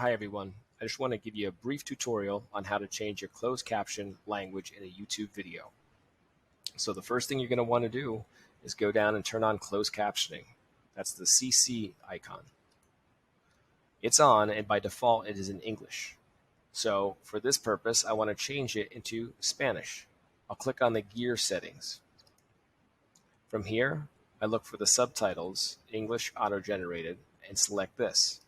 Hi everyone, I just want to give you a brief tutorial on how to change your closed caption language in a YouTube video. So the first thing you're going to want to do is go down and turn on closed captioning. That's the CC icon. It's on, and by default it is in English. So for this purpose I want to change it into Spanish. I'll click on the gear settings. From here I look for the subtitles, English auto-generated, and select this.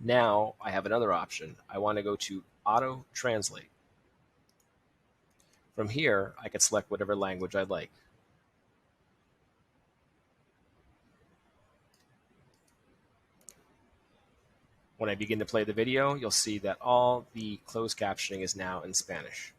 Now I have another option. I want to go to Auto Translate. From here, I can select whatever language I like. When I begin to play the video, you'll see that all the closed captioning is now in Spanish.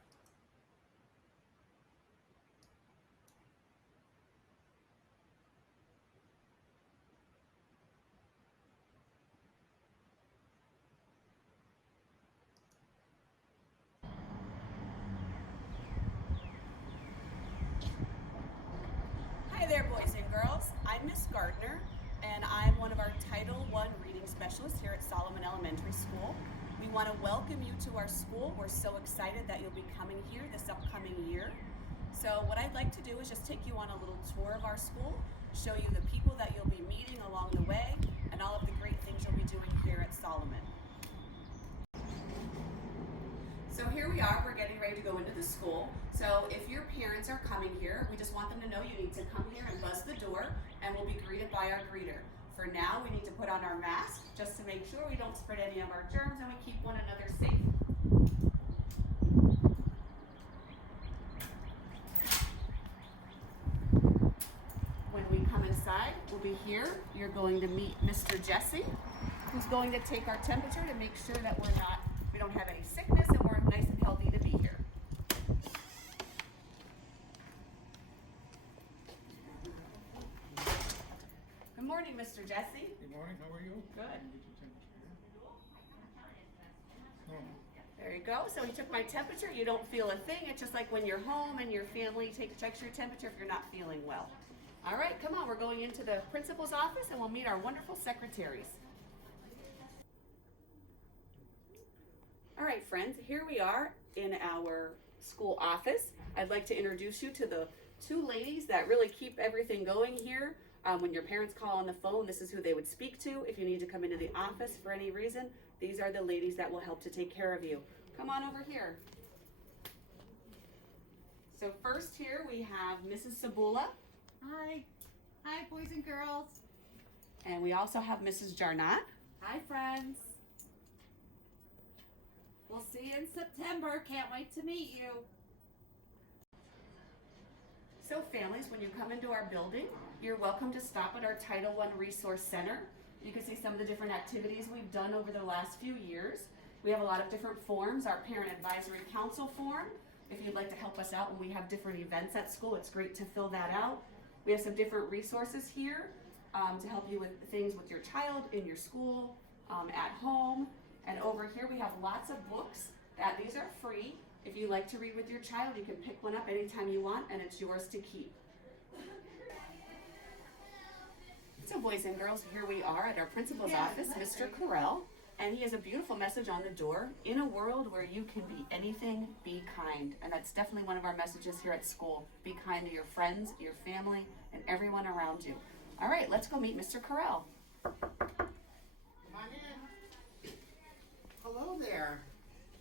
Hi there, boys and girls. I'm Miss Gardner, and I'm one of our Title I reading specialists here at Solomon Elementary School. We want to welcome you to our school. We're so excited that you'll be coming here this upcoming year. So what I'd like to do is just take you on a little tour of our school, show you the people that you'll be meeting along the way, and all of the great things you'll be doing here at Solomon. So here we are, we're getting ready to go into the school. So if your parents are coming here, we just want them to know you need to come here and buzz the door, and we'll be greeted by our greeter. For now, we need to put on our mask just to make sure we don't spread any of our germs and we keep one another safe. When we come inside, we'll be here. You're going to meet Mr. Jesse, who's going to take our temperature to make sure that we don't have any sickness and we're nice and healthy to be here. Good morning, Mr. Jesse. Good morning, how are you? Good. Get your temperature here. Normal. There you go. So he took my temperature. You don't feel a thing. It's just like when you're home and your family checks your temperature if you're not feeling well. All right, come on. We're going into the principal's office and we'll meet our wonderful secretaries. All right, friends, here we are in our school office. I'd like to introduce you to the two ladies that really keep everything going here. When your parents call on the phone, this is who they would speak to. If you need to come into the office for any reason, these are the ladies that will help to take care of you. Come on over here. So first here we have Mrs. Sabula. Hi. Hi, boys and girls. And we also have Mrs. Jarnot. Hi, friends. We'll see you in September. Can't wait to meet you. So families, when you come into our building, you're welcome to stop at our Title I Resource Center. You can see some of the different activities we've done over the last few years. We have a lot of different forms. Our Parent Advisory Council form, if you'd like to help us out when we have different events at school, it's great to fill that out. We have some different resources here to help you with things with your child, in your school, at home. And over here we have lots of books these are free. If you like to read with your child, you can pick one up anytime you want and it's yours to keep. So boys and girls, here we are at our principal's office, Mr. Carell, and he has a beautiful message on the door. In a world where you can be anything, be kind. And that's definitely one of our messages here at school. Be kind to your friends, your family, and everyone around you. All right, let's go meet Mr. Carell. Come on in. Hello there.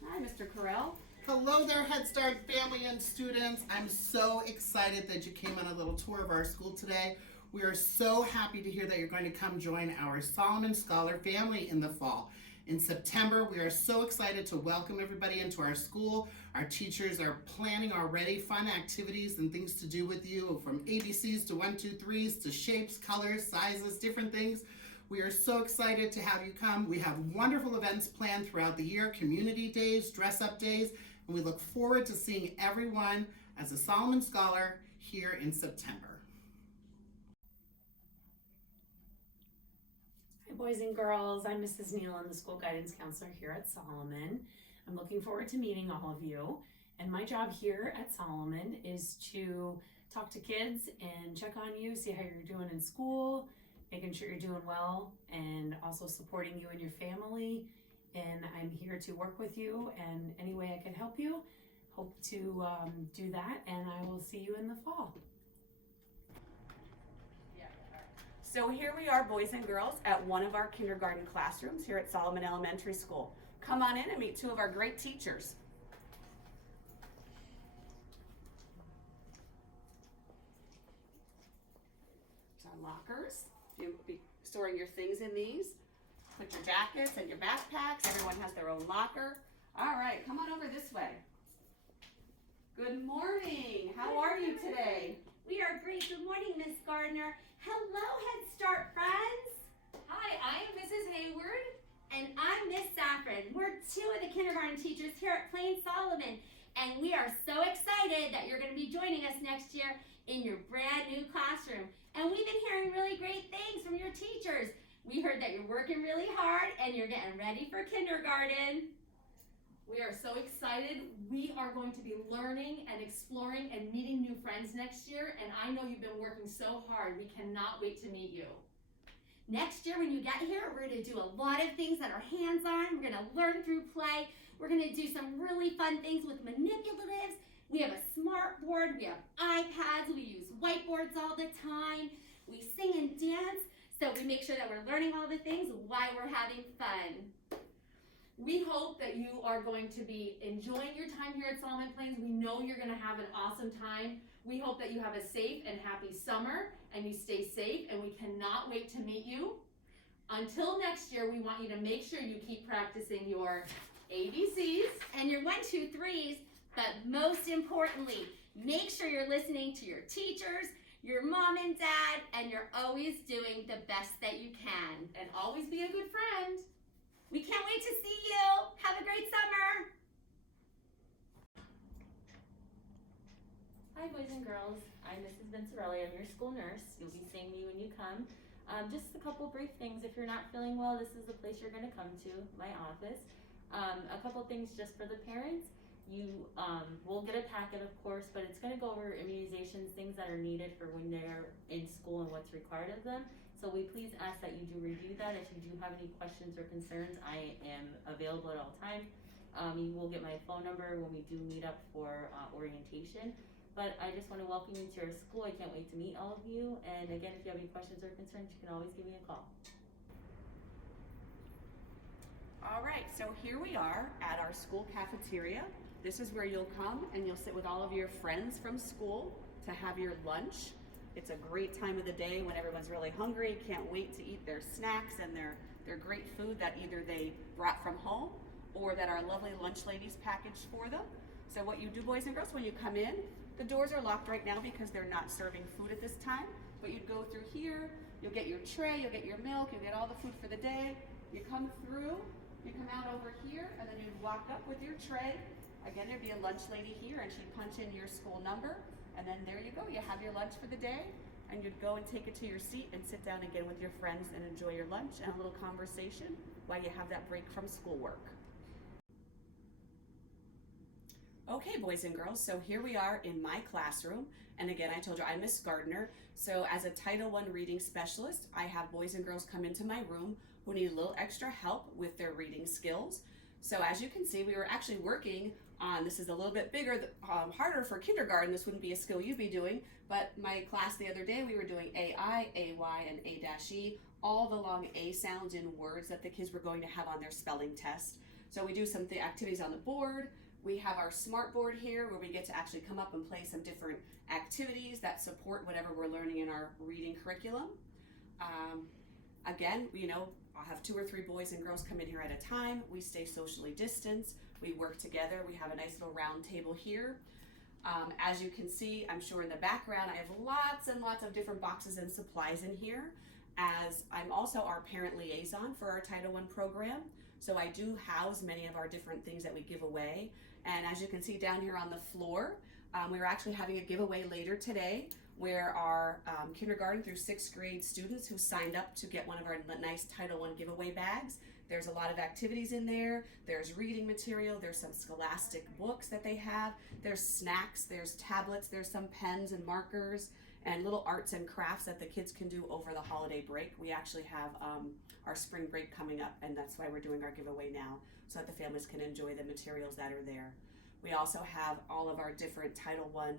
Hi, Mr. Carell. Hello there, Head Start family and students. I'm so excited that you came on a little tour of our school today. We are so happy to hear that you're going to come join our Solomon Scholar family in the fall. In September, we are so excited to welcome everybody into our school. Our teachers are planning already fun activities and things to do with you, from ABCs to 1, 2, 3s to shapes, colors, sizes, different things. We are so excited to have you come. We have wonderful events planned throughout the year, community days, dress-up days, and we look forward to seeing everyone as a Solomon Scholar here in September. Hi boys and girls, I'm Mrs. Neal. I'm the school guidance counselor here at Solomon. I'm looking forward to meeting all of you. And my job here at Solomon is to talk to kids and check on you, see how you're doing in school, making sure you're doing well, and also supporting you and your family and I'm here to work with you, and any way I can help you, hope to do that, and I will see you in the fall. So here we are, boys and girls, at one of our kindergarten classrooms here at Solomon Elementary School. Come on in and meet two of our great teachers. Our lockers. You'll be storing your things in these. Put your jackets and your backpacks. Everyone has their own locker. All right, come on over this way. Good morning. How are you today? We are great. Good morning, Miss Gardner. Hello, Head Start friends. Hi, I am Mrs. Hayward. And I'm Miss Saffron. We're two of the kindergarten teachers here at Plain Solomon. And we are so excited that you're going to be joining us next year in your brand new classroom. And we've been hearing really great things from your teachers. We heard that you're working really hard and you're getting ready for kindergarten. We are so excited. We are going to be learning and exploring and meeting new friends next year, and I know you've been working so hard. We cannot wait to meet you. Next year when you get here, we're going to do a lot of things that are hands-on. We're going to learn through play. We're going to do some really fun things with manipulatives. We have a smart board. We have iPads. We use whiteboards all the time. We sing and dance. So we make sure that we're learning all the things while we're having fun. We hope that you are going to be enjoying your time here at Solomon Plains. We know you're going to have an awesome time. We hope that you have a safe and happy summer and you stay safe, and we cannot wait to meet you. Until next year, we want you to make sure you keep practicing your ABCs And your 1, 2, 3s, but most importantly, make sure you're listening to your teachers, your mom and dad, and you're always doing the best that you can. and always be a good friend. We can't wait to see you. Have a great summer. Hi boys and girls, I'm Mrs. Vincirelli, I'm your school nurse. You'll be seeing me when you come. Just a couple brief things. If you're not feeling well, this is the place you're going to come to, my office. A couple things just for the parents. You will get a packet, of course, but it's going to go over immunizations, things that are needed for when they're in school and what's required of them. So we please ask that you do review that. If you do have any questions or concerns, I am available at all times. You will get my phone number when we do meet up for orientation. But I just want to welcome you to our school. I can't wait to meet all of you. And again, if you have any questions or concerns, you can always give me a call. All right, so here we are at our school cafeteria. This is where you'll come and you'll sit with all of your friends from school to have your lunch. It's a great time of the day when everyone's really hungry, can't wait to eat their snacks and their great food that either they brought from home or that our lovely lunch ladies packaged for them. So what you do, boys and girls, when you come in, the doors are locked right now because they're not serving food at this time, but you'd go through here, you'll get your tray, you'll get your milk, you'll get all the food for the day. You come through, you come out over here, and then you'd walk up with your tray. Again, there'd be a lunch lady here, and she'd punch in your school number, and then there you go, you have your lunch for the day, and you'd go and take it to your seat and sit down again with your friends and enjoy your lunch and a little conversation while you have that break from schoolwork. Okay, boys and girls, so here we are in my classroom, and again, I told you I'm Miss Gardner. So as a Title I reading specialist, I have boys and girls come into my room who need a little extra help with their reading skills. So as you can see, we were actually working on, this is a little bit bigger, harder for kindergarten. This wouldn't be a skill you'd be doing, but my class the other day, we were doing AI, AY, and A-E, all the long A sounds in words that the kids were going to have on their spelling test. So we do some activities on the board. We have our smart board here where we get to actually come up and play some different activities that support whatever we're learning in our reading curriculum. Again, you know, I'll have 2 or 3 boys and girls come in here at a time. We stay socially distanced. We work together. We have a nice little round table here. As you can see, I'm sure in the background, I have lots and lots of different boxes and supplies in here, as I'm also our parent liaison for our Title I program. So I do house many of our different things that we give away. And as you can see down here on the floor, we're actually having a giveaway later today where our kindergarten through 6th grade students who signed up to get one of our nice Title I giveaway bags. There's a lot of activities in there. There's reading material. There's some scholastic books that they have. There's snacks. There's tablets. There's some pens and markers. and little arts and crafts that the kids can do over the holiday break. We actually have our spring break coming up, and that's why we're doing our giveaway now, so that the families can enjoy the materials that are there. We also have all of our different Title I,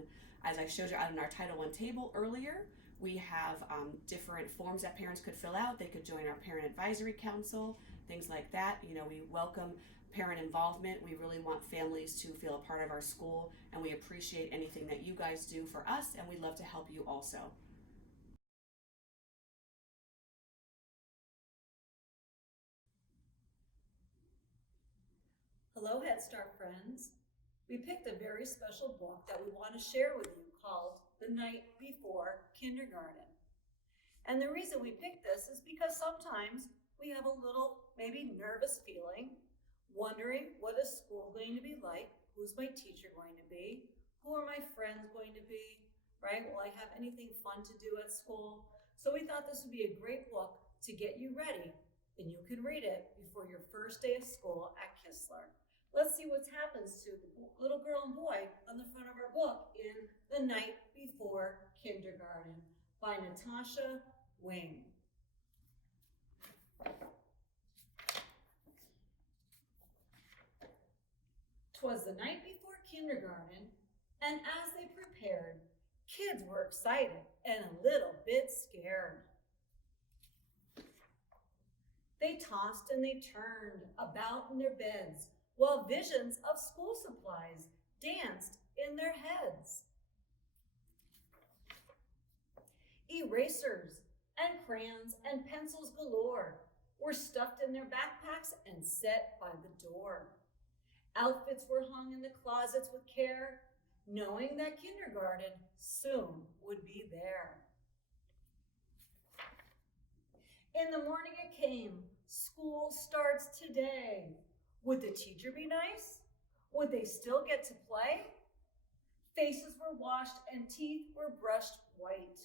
as I showed you on our Title I table earlier. We have different forms that parents could fill out. They could join our parent advisory council, things like that. You know, we welcome parent involvement. We really want families to feel a part of our school, and we appreciate anything that you guys do for us, and we'd love to help you also. Hello, Head Start friends. We picked a very special book that we want to share with you called The Night Before Kindergarten. And the reason we picked this is because sometimes we have a little, maybe nervous feeling, wondering what is school going to be like, who's my teacher going to be, who are my friends going to be, right? Will I have anything fun to do at school? So we thought this would be a great book to get you ready, and you can read it before your first day of school at Kistler. Let's see what happens to the little girl and boy on the front of our book in The Night Before Kindergarten by Natasha Wing. 'Twas the night before kindergarten, and as they prepared, kids were excited and a little bit scared. They tossed and they turned about in their beds, while visions of school supplies danced in their heads. Erasers and crayons and pencils galore were stuffed in their backpacks and set by the door. Outfits were hung in the closets with care, knowing that kindergarten soon would be there. In the morning it came, school starts today. Would the teacher be nice? Would they still get to play? Faces were washed and teeth were brushed white.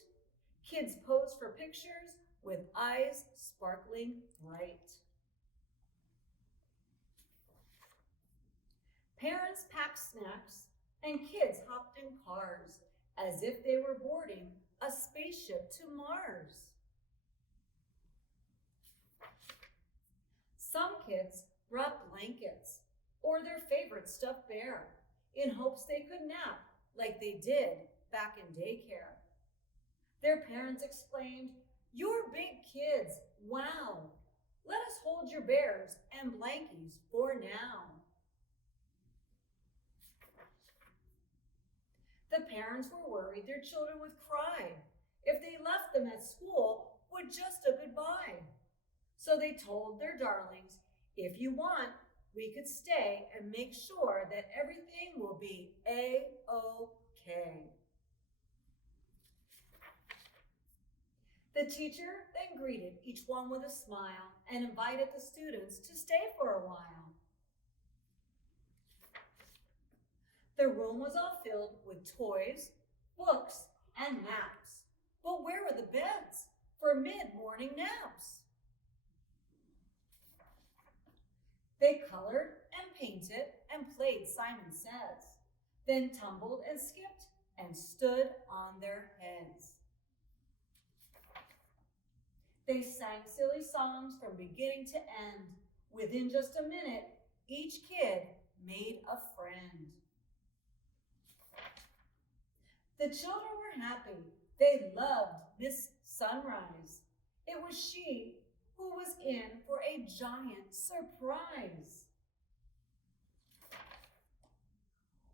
Kids posed for pictures with eyes sparkling bright. Parents packed snacks and kids hopped in cars as if they were boarding a spaceship to Mars. Some kids brought blankets or their favorite stuffed bear in hopes they could nap like they did back in daycare. Their parents exclaimed, "You're big kids, wow. Let us hold your bears and blankies for now." The parents were worried their children would cry if they left them at school with just a goodbye. So they told their darlings, "If you want, we could stay and make sure that everything will be A-OK." The teacher then greeted each one with a smile and invited the students to stay for a while. The room was all filled with toys, books, and maps. But where were the beds for mid-morning naps? They colored and painted and played Simon Says, then tumbled and skipped and stood on their heads. They sang silly songs from beginning to end. Within just a minute, each kid made a friend. The children were happy. They loved Miss Sunrise. It was she who was in for a giant surprise.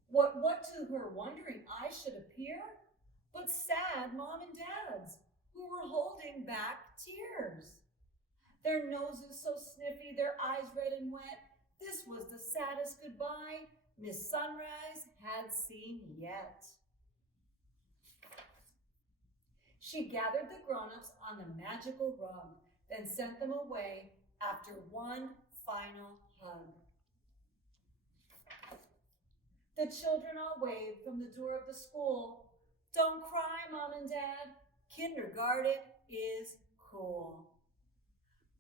What to her wondering eyes should appear, but sad mom and dads who were holding back tears. Their noses so sniffy, their eyes red and wet. This was the saddest goodbye Miss Sunrise had seen yet. She gathered the grown-ups on the magical rug, then sent them away after one final hug. The children all waved from the door of the school. "Don't cry, Mom and Dad. Kindergarten is cool."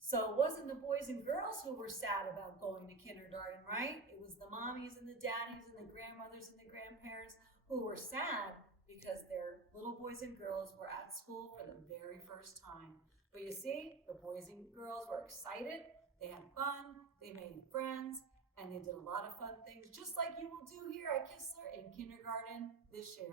So it wasn't the boys and girls who were sad about going to kindergarten, right? It was the mommies and the daddies and the grandmothers and the grandparents who were sad because their little boys and girls were at school for the very first time. But you see, the boys and girls were excited, they had fun, they made friends, and they did a lot of fun things, just like you will do here at Kistler in kindergarten this year.